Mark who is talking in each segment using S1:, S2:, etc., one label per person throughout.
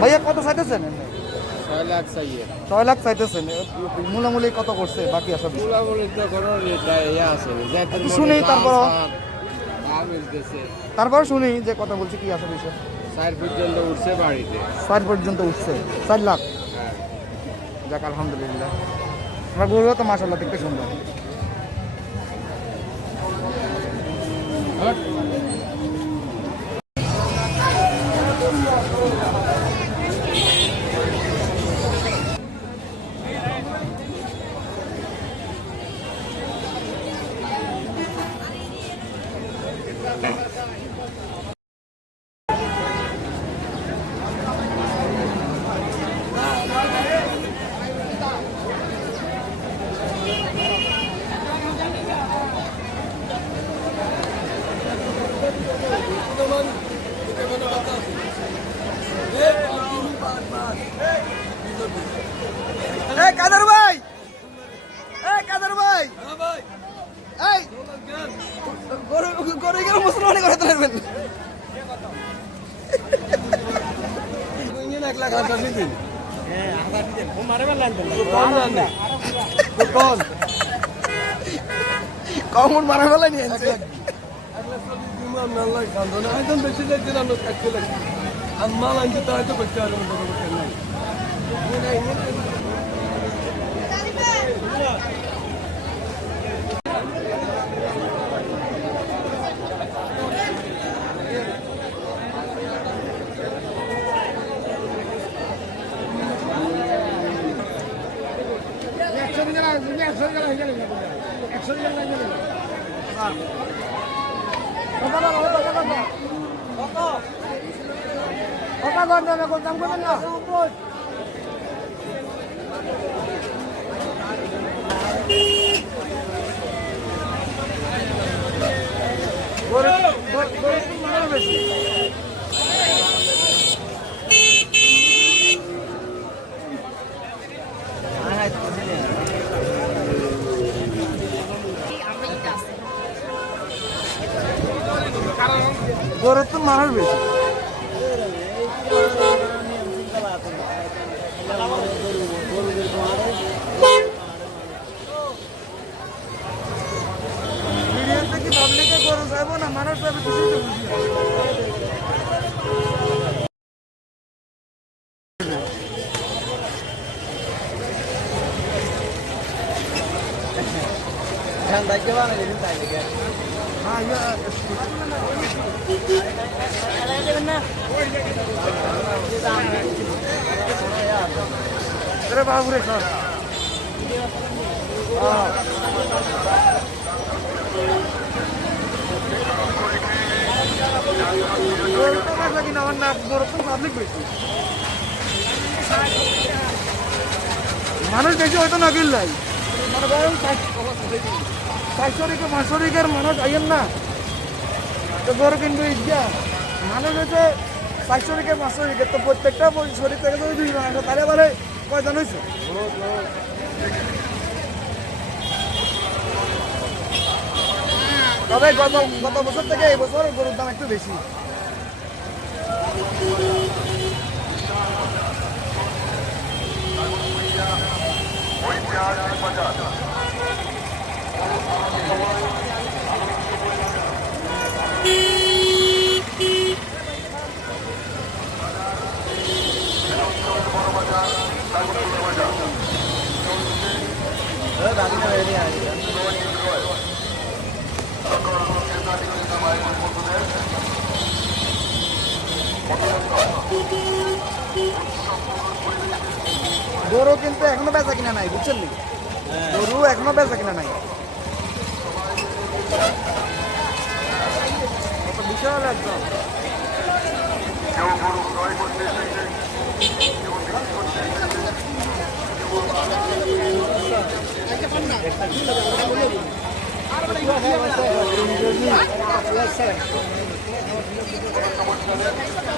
S1: ভাইয়া কত চাইতেছেন?
S2: ছয় লাখ চাইয়ে।
S1: ছয় লাখ চাইতেছেন। মূলামূলি কত করছে? বাকি আসা বিষয়।
S2: তো কোনো ইয়ে আছে।
S1: শুনি তারপর। তারপর শুনি যে কথা বলছি কি আসা বিষয়।
S2: চার পর্যন্ত উঠছে বাড়িতে।
S1: চার পর্যন্ত উঠছে। চার লাখ?
S2: হ্যাঁ।
S1: যাক আলহামদুলিল্লাহ। আমার তো মাসাল্লাহ দেখতে সুন্দর। Okay. এই কাদের ভাই? এই কাদের ভাই? এই। গরু গরু গেলে মুসলমানি করে তুলবেন
S2: এক লাখ হাজার দিন।
S1: কমন মারা ফেলা নিয়ে من
S2: الله يساندونا أيضا بشدة جدا نتأكلك أما لا أنت تعرف بشارة من بابا كنا Action, action, action, action, action.
S1: গরুর তো মানুষ বেশি ভিডিওতে কি পাবলিকে গরু চাইব না মানুষ চাইবে কিছুই তো বুঝি না। হ্যাঁ, ইয়া, আরে বাবুরে সর কিনা আমার না বড় পাবলিক বেশি মানুষ বেশি হয়তো না কিনলাই মানে চারশোরিকে, পাঁচশোরিকের মানুষ আইয়েন না। তো গরু কিনবে ইচ্ছা মানুষ হচ্ছে চারশোরিকে, পাঁচশোরিকে। তো প্রত্যেকটা শরীর থেকে যদি দুই আসে তাহলে এবারে কয়জন হয়েছে তবে গত গত বছর থেকে এই বছর গরুর দাম একটু বেশি। গরু কিন্তু এখনও বেচা কিনা নাই বুঝছেন গরু এখনও বেচা কিনা নাই। বিশাল একদম।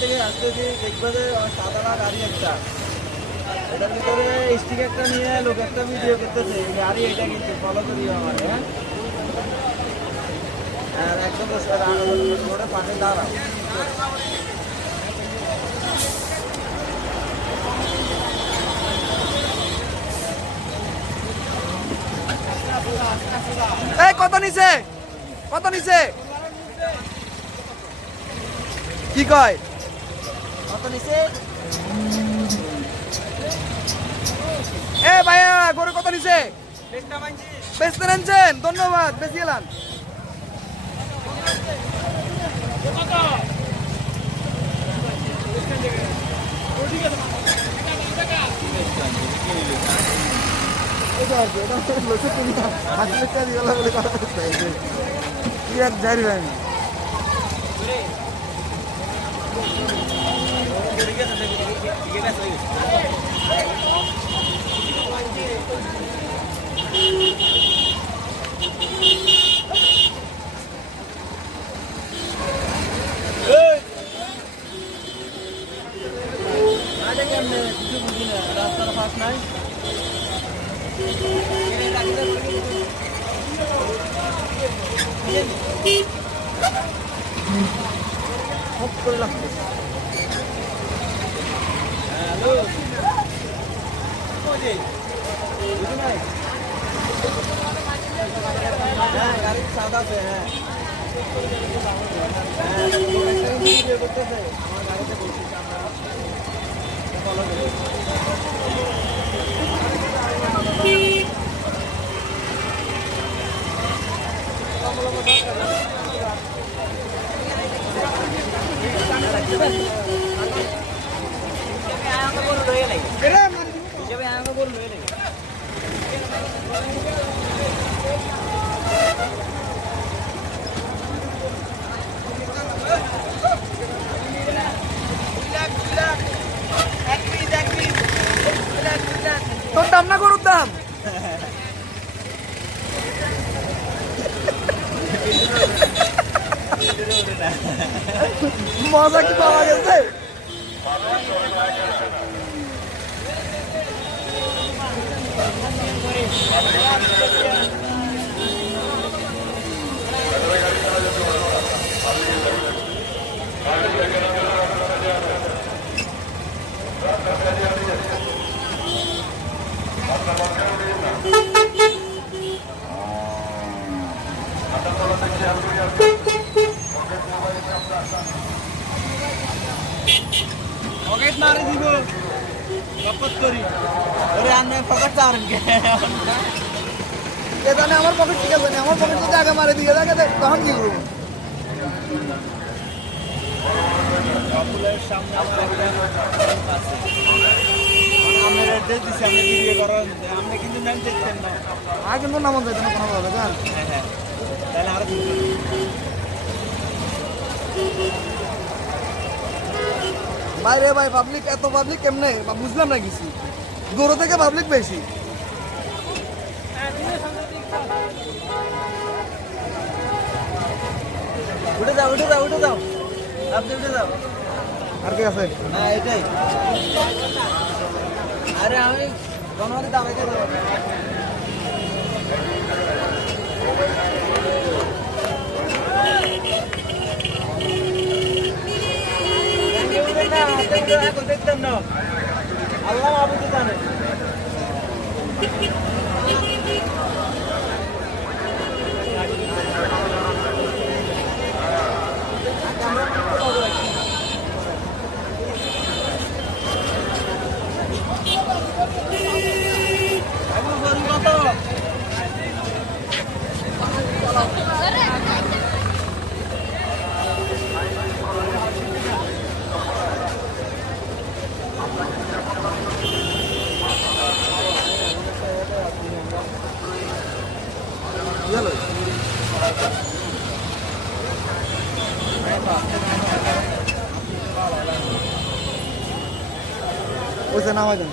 S3: থেকে আসতেছি দেখবে যে সাদালা গাড়ি একটা। এটার ভিতরে স্টিক একটা নিয়ে লোক একটা ভিডিও করতেছে গাড়ি, এটা কিন্তু ফলো করি আমার হ্যাঁ? আর একদম রোডে পাশে দাঁড়াও।
S1: এই, কত নিছে? কত নিছে? কি কয়?
S3: নিচে
S1: এ ভাইয়া গরু কত নিছে? বেচতে নেনছেন ধন্যবাদ বেশি এলাম। জারি
S3: রাস্তার ফাঁস নাই খুব করে লাগছে লোক একটা ভিডিও করতেছে আমার গাড়িতে বলছি আমরা ফলো করি
S1: তোর দাম না গরুর দাম মজা কি পাওয়া গেছে?
S3: পকেট করি। ওরে আমরা পকেট চাওয়ারেন কে
S1: এ জানে আমার পকেট ঠিক আছে আমার পকেট যদি আগে মারে দিয়ে থাকে তখন কি করব?
S3: সামনে আমার আমরা দিচ্ছি আপনি ভিডিও করার কিন্তু নাম দেখছেন না
S1: আর কিন্তু নামন যাইতে না কোনো ভাবে জান।
S3: হ্যাঁ হ্যাঁ। তাহলে আরও
S1: বাইরে ভাই পাবলিক এত পাবলিক কেমনে? বা বুঝলাম না কিছু। দূর থেকে পাবলিক বেশি।
S3: উঠে যাও উঠে যাও উঠে যাও। আপনি উঠে যাও।
S1: আর কি আছে?
S3: হ্যাঁ এটাই। আরে আমি গণহারে দাঁড়াইতে দেখতেন না। আল্লাহ আবু জানে এখন গরু কত?
S1: ওইসে নামাই দেন।